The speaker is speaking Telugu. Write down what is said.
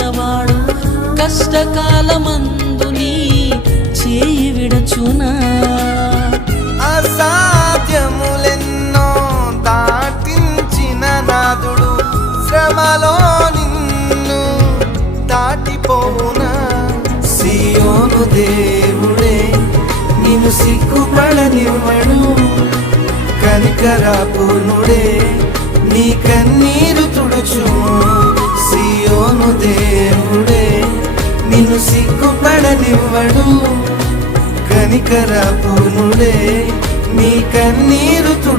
ఉన్నవాడు కష్టకాలమందు నీ చేయి విడచునా అసాధ్యములెన్నో దాటించిన నాదుడు శ్రమలో నిన్ను దాటిపోవునా సియోను దేవుడే నిన్ను సిగ్గుపడనివ్వడు కనికరాపునుడే నీ కన్నీరు తుడుచు సియోను నిన్ను సిగ్గుపడనివ్వడు కనికరా పూర్ణుడే నీ కన్నీరు